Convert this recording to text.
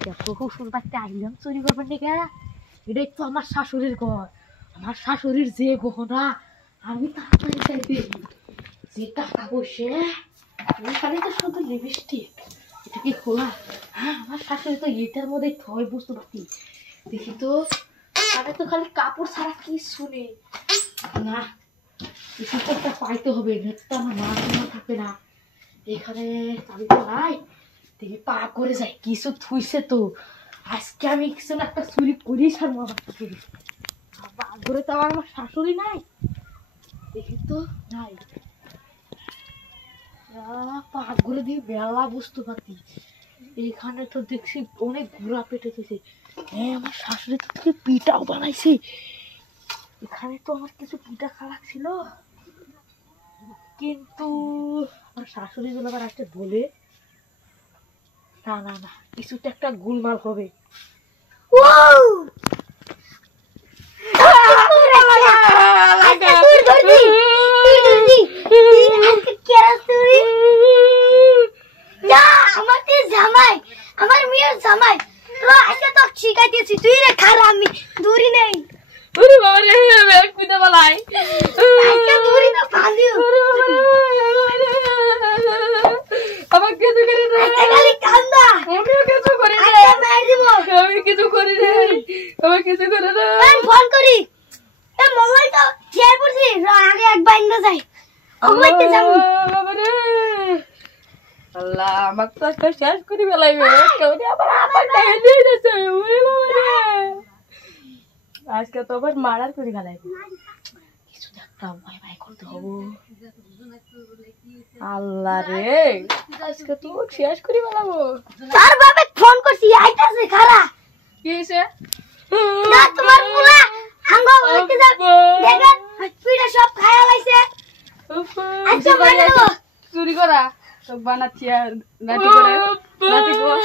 শ্বশুর বাড়িতে আইলাম চুরি করবেন নাকি? এটাই তো আমার শাশুড়ির ঘর। আমার শাশুড়ির যে গহনা আমি তাড়াতাড়ি চাইতে যে টাকা বসে এখানে তো শুধু লিপস্টিক, এটা কি খোলা? হ্যাঁ, আমার শাশুড়ি তো এটার মধ্যে থয় বুঝতে পারছি। দেখি তো, আমি তো খালি কাপড় ছাড়া কি শুনে না, কিছু তো একটা পাইতে হবে, তো আমার মা থাকবে না। এখানে চাবি তো নাই, দেখি পা করে যাই, কিছু থুইছে তো। আজকে আমি কিছু না একটা চুরি করি সারবো আমার শাশুড়ি। পা করে তো আমার শাশুড়ি নাই, দেখি তো নাই। পা করে দিয়ে বেলা বুঝতে পারতি, এখানে তো দেখছি অনেক ঘোরা পেটেছে। হ্যাঁ, আমার শাশুড়ি তো থেকে পিঠাও বানাইছে। এখানে তো আমার কিছু পিঠা খাওয়া ছিল, কিন্তু আমার শাশুড়ি গুলো আবার একটা বলে না না না, কিছুটা একটা গোলমাল হবে। জামাই, আমার মেয়ের জামাই আজকে তো শিখাইতেছি, তুই রে খারা আমি দূরি নেই। ওরে বাবা রে, ব্যাগ পিতা বলাই আজকে দূরি না ফাঁদিও। আমার কিছু করি না, খালি কান্দা। আমিও কিছু করি না, মার দিব। আমি কিছু করি না, আমি কিছু করি না। আমি ফোন করি, এ মোবাইল তো শেয়ার করছি, আগে একবার না যাই ওইতে যাব। বাবা রে, আল্লাহ আমার তো একটা শেষ করি বেলাইবে, কেউ আবার আমার টাইম দিয়ে দিয়েছে। ওরে বাবা রে, আজকে তো আবার মারার করে গেলাইবে। কিছু একটা ভয় ভয় করতে হবো। আল্লাহ রে, আজকে তো শেষ করি বেলাবো। তার বাবা ফোন করছি, আইতাছে খারা। কি হয়েছে? না তোমার পুরা আঙ্গ ওইতে যাব, দেখেন পিড়া সব খায়া লাইছে। আচ্ছা মার দেব। চুরি করা সব বানাচ্ছি আর নাটি করে নাটি করে